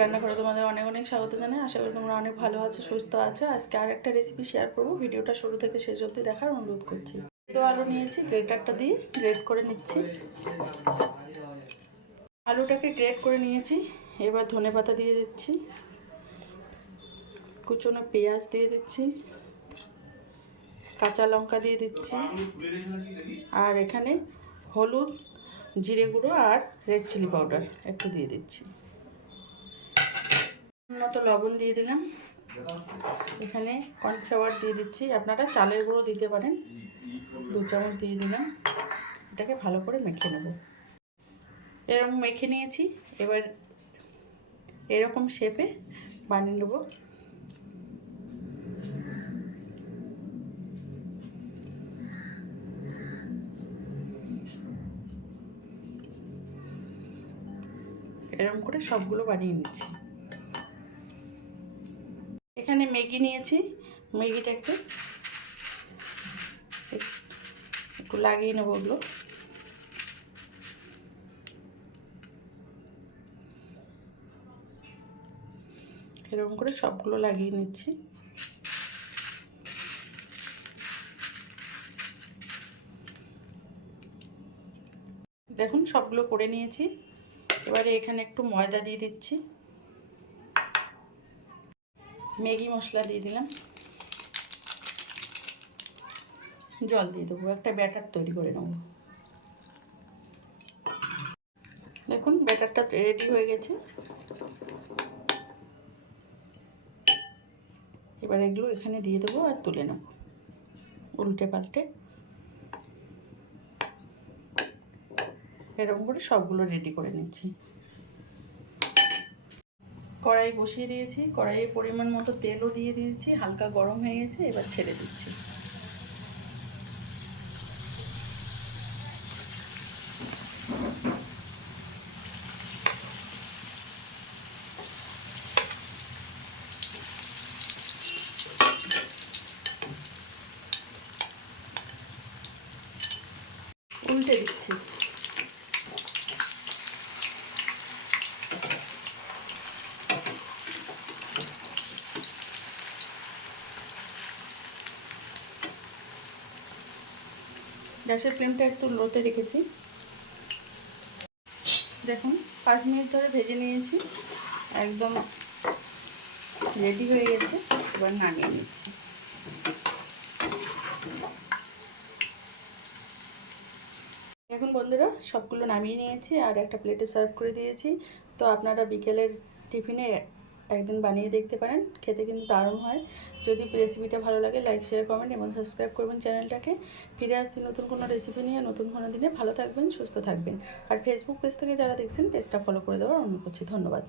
রান্না করে তোমাদের অনেক অনেক স্বাগত জানাই। আশা করি তোমরা অনেক ভালো আছো, সুস্থ আছো। আজকে আর একটা রেসিপি শেয়ার করব। ভিডিওটা শুরু থেকে শেষ অবধি দেখার অনুরোধ করছি। তো আলু নিয়েছি গ্রেটারটা দিয়ে গ্রেট করে নিচ্ছি। আলুটাকে গ্রেট করে নিয়েছি। এবার ধনে পাতা দিয়ে দিচ্ছি। কুচনো পেঁয়াজ দিয়ে দিচ্ছি। কাঁচা লঙ্কা দিয়ে দিচ্ছি। আর এখানে হলুদ, জিরে গুঁড়ো আর রেড চিলি পাউডার একটু দিয়ে দিচ্ছি। মতো লবণ দিয়ে দিলাম। এখানে কর্নফ্লাওয়ার দিয়ে দিচ্ছি। আপনারা চালের গুঁড়ো দিতে পারেন। দু চামচ দিয়ে দিলাম। এটাকে ভালো করে মেখে নেব। এরকম মেখে নিয়েছি। এবার এরকম শেপে বানিয়ে নেব। এরকম করে সবগুলো বানিয়ে নিচ্ছি। এখানে ম্যাগি নিয়েছি। ম্যাগিটাকে একটু লাগিয়ে নেব ওগুলো। এরকম করে সবগুলো লাগিয়ে নিচ্ছি। দেখুন, সবগুলো করে নিয়েছি। এবারে এখানে একটু ময়দা দিয়ে দিচ্ছি। ম্যাগি মশলা দিয়ে দিলাম। জল দিয়ে দেবো, একটা ব্যাটার তৈরি করে নেব। দেখুন, ব্যাটারটা রেডি হয়ে গেছে। এবার এগুলো এখানে দিয়ে দেবো আর তুলে নেব, উল্টে পাল্টে। এরকম করে সবগুলো রেডি করে নিচ্ছি। কড়াই বসিয়ে দিয়েছি, কড়াইয়ে পরিমাণ মতো তেলও দিয়ে দিয়েছি, হালকা গরম হয়ে গেছে, এবার ছেড়ে দিচ্ছি। উল্টে দিচ্ছি। গ্যাসের ফ্লেমটা একটু লোতে রেখেছি। দেখুন, পাঁচ মিনিট ধরে ভেজে নিয়েছি। একদম রেডি হয়ে গেছে, এবার নামিয়ে নিচ্ছি। দেখুন বন্ধুরা, সবগুলো নামিয়ে নিয়েছি আর একটা প্লেটে সার্ভ করে দিয়েছি। তো আপনারা বিকেলের টিফিনে একদিন বানিয়ে দেখতে পারেন, খেতে কিন্তু দারুণ হয়। যদি রেসিপিটা ভালো লাগে লাইক শেয়ার কমেন্ট এবং সাবস্ক্রাইব করবেন চ্যানেলটাকে ফিরে আসছি নতুন কোনো রেসিপি নিয়ে, নতুন কোনো দিনে। ভালো থাকবেন, সুস্থ থাকবেন। আর ফেসবুক পেজ থেকে যারা দেখছেন পেজটা ফলো করে দেওয়ার অনুরোধ করছি। ধন্যবাদ।